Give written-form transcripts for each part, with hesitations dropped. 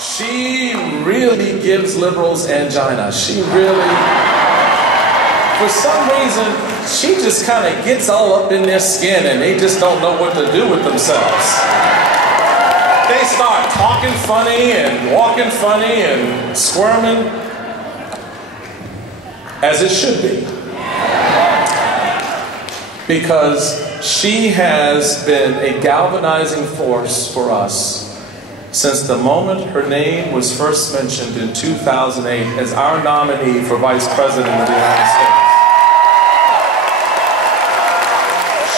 She really gives liberals angina. She really, for some reason, she just kind of gets all up in their skin and they just don't know what to do with themselves. They start talking funny and walking funny and squirming, as it should be. Because she has been a galvanizing force for us since the moment her name was first mentioned in 2008 as our nominee for Vice President of the United States.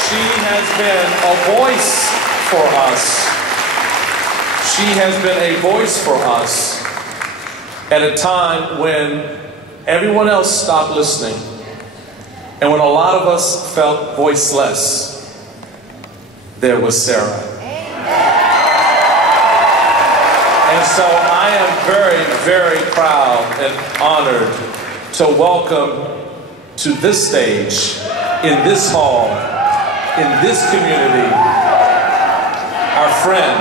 She has been a voice for us. She has been a voice for us at a time when everyone else stopped listening and when a lot of us felt voiceless. There was Sarah. And so I am very, very proud and honored to welcome to this stage, in this hall, in this community, our friend,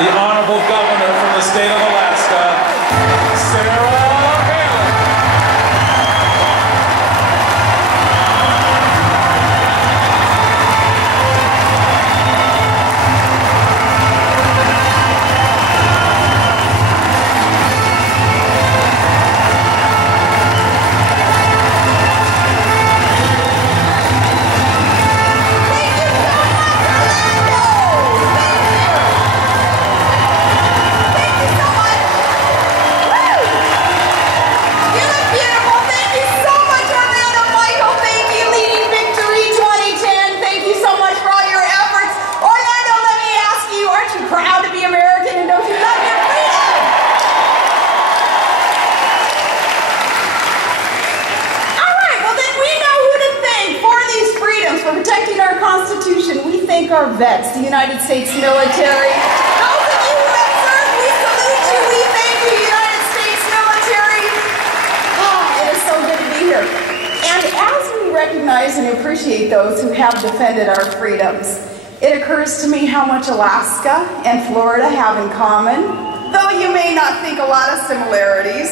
the Honorable Governor from the state of Alaska, Sarah Palin. Our vets, the United States military. Those of you who have served, we salute you. We thank you, United States military. Oh, it is so good to be here. And as we recognize and appreciate those who have defended our freedoms, it occurs to me how much Alaska and Florida have in common. Though you may not think a lot of similarities,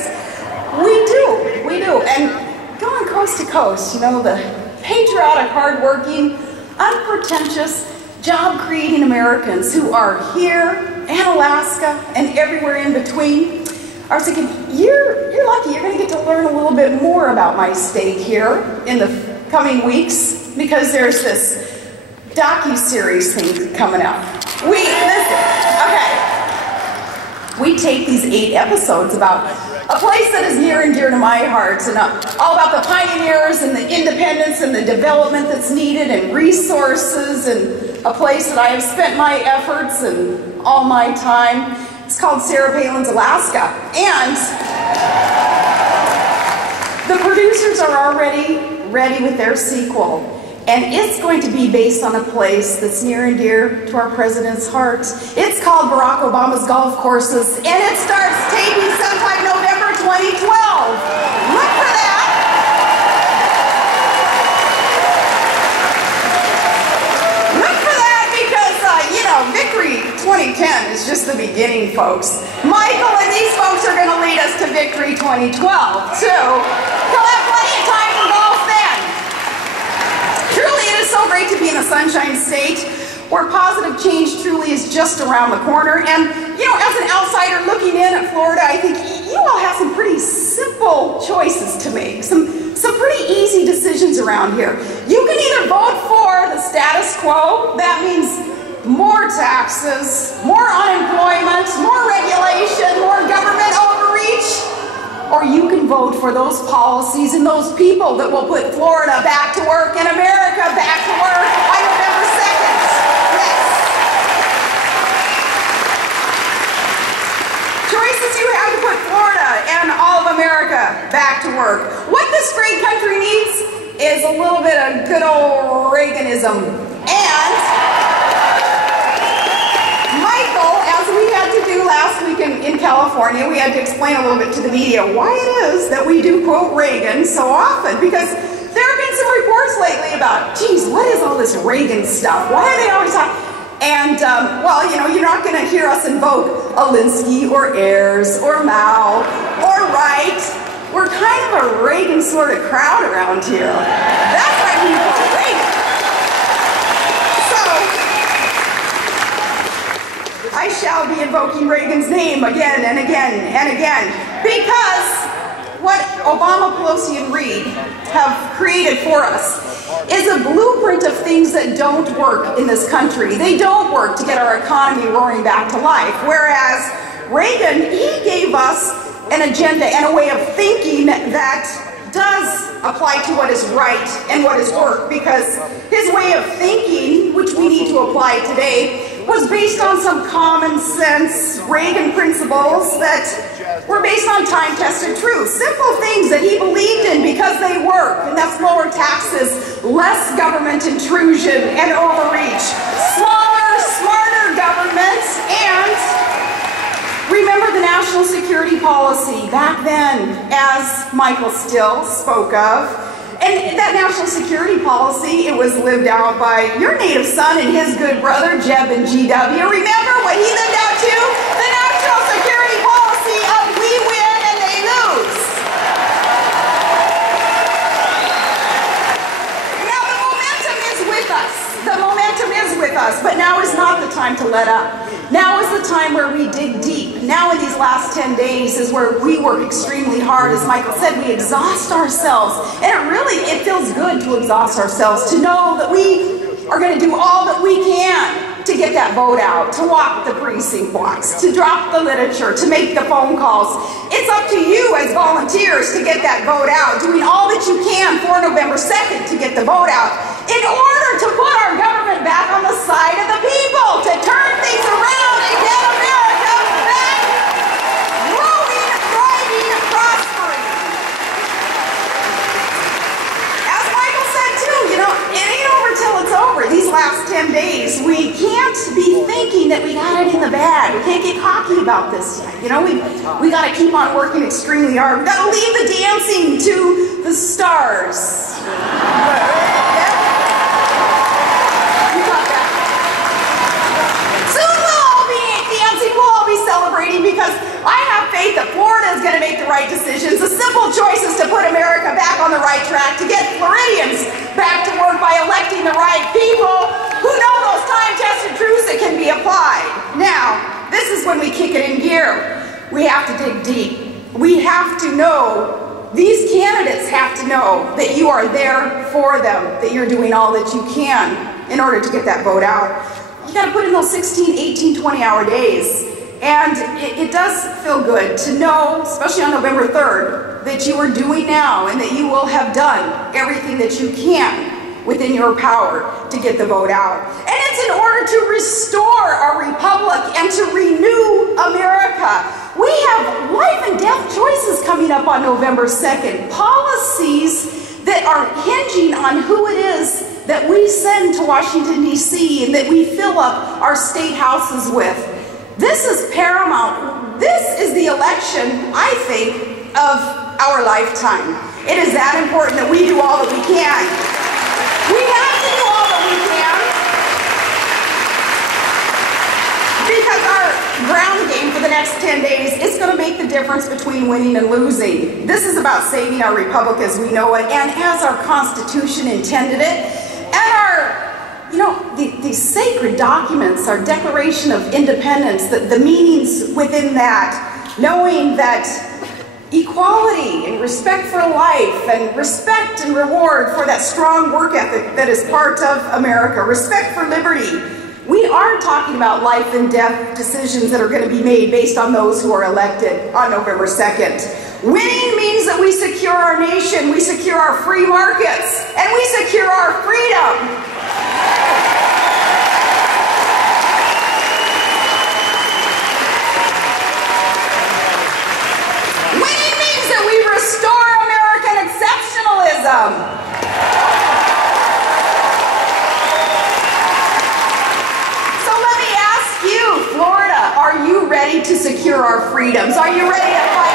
we do. And going coast to coast, you know, the patriotic, hardworking, unpretentious, job-creating Americans who are here and Alaska and everywhere in between. I was thinking, you're lucky. You're going to get to learn a little bit more about my state here in the coming weeks because there's this docu-series thing coming out. Listen, okay. We take these 8 episodes about a place that is near and dear to my heart and all about the pioneers and the independence and the development that's needed and resources and a place that I have spent my efforts and all my time. It's called Sarah Palin's Alaska. And the producers are already ready with their sequel. And it's going to be based on a place that's near and dear to our president's heart. It's called Barack Obama's Golf Courses, and it starts taping sometime November 2012. Look for that. Look for that because, you know, Victory 2010 is just the beginning, folks. Michael and these folks are going to lead us to Victory 2012, too. He'll have plenty of time for golf then. Truly, it is so great to be in the Sunshine State, where positive change truly is just around the corner. And, you know, as an outsider looking in at Florida, I think you all have some pretty simple choices to make, some pretty easy decisions around here. You can either vote for the status quo, that means more taxes, more unemployment, more regulation, more government overreach, or you can vote for those policies and those people that will put Florida back to work and America back to work by November 2nd. Yes. Choices you have to put Florida and all of America back to work. What this great country needs is a little bit of good old Reaganism. And Michael, as we had to do last week in California, we had to explain a little bit to the media why it is that we do quote Reagan so often, because there have been some reports lately about, geez, what is all this Reagan stuff? Why are they always talking? And, well, you know, you're not going to hear us invoke Alinsky or Ayers or Mao or Wright. We're kind of a Reagan sort of crowd around here. That's why we vote Reagan. So, I shall be invoking Reagan's name again and again and again, because what Obama, Pelosi, and Reid have created for us is a blueprint of things that don't work in this country. They don't work to get our economy roaring back to life. Whereas Reagan, he gave us an agenda and a way of thinking that does apply to what is right and what is work, because his way of thinking, which we need to apply today, was based on some common sense Reagan principles that were based on time-tested truth. Simple things that he believed in because they work, and that's lower taxes, less government intrusion and overreach, smaller, smarter government, and remember the national security policy back then, as Michael Still spoke of. And that national security policy, it was lived out by your native son and his good brother, Jeb and GW. Remember what he lived out to? The national security policy of we win and they lose. Now the momentum is with us. The momentum is with us, but now is not the time to let up. Now is the time where we dig deep. Now in these last 10 days is where we work extremely hard. As Michael said, we exhaust ourselves. And it feels good to exhaust ourselves, to know that we are going to do all that we can to get that vote out, to walk the precinct blocks, to drop the literature, to make the phone calls. It's up to you as volunteers to get that vote out, doing all that you can for November 2nd to get the vote out, in order to put our government back on the side of the people, to turn things around and get America back growing, thriving, prospering. As Michael said too, you know, it ain't over till it's over. These last 10 days, we can't be thinking that we got it in the bag. We can't get cocky about this yet. You know, we got to keep on working extremely hard. We got to leave the dancing to the stars. Because I have faith that Florida is going to make the right decisions. The simple choice is to put America back on the right track, to get Floridians back to work by electing the right people who know those time-tested truths that can be applied. Now, this is when we kick it in gear. We have to dig deep. We have to know, these candidates have to know that you are there for them, that you're doing all that you can in order to get that vote out. You got to put in those 16, 18, 20-hour days. And it does feel good to know, especially on November 3rd, that you are doing now and that you will have done everything that you can within your power to get the vote out. And it's in order to restore our republic and to renew America. We have life and death choices coming up on November 2nd. Policies that are hinging on who it is that we send to Washington, D.C. and that we fill up our state houses with. This is paramount. This is the election, I think, of our lifetime. It is that important that we do all that we can. We have to do all that we can, because our ground game for the next 10 days is going to make the difference between winning and losing. This is about saving our republic as we know it and as our Constitution intended it, and our, you know, these sacred documents, our Declaration of Independence, the meanings within that, knowing that equality and respect for life and respect and reward for that strong work ethic that is part of America, respect for liberty. We are talking about life and death decisions that are going to be made based on those who are elected on November 2nd. Winning means that we secure our nation, we secure our free markets, and we secure our freedom. Winning means that we restore American exceptionalism. So let me ask you, Florida, are you ready to secure our freedoms? Are you ready to fight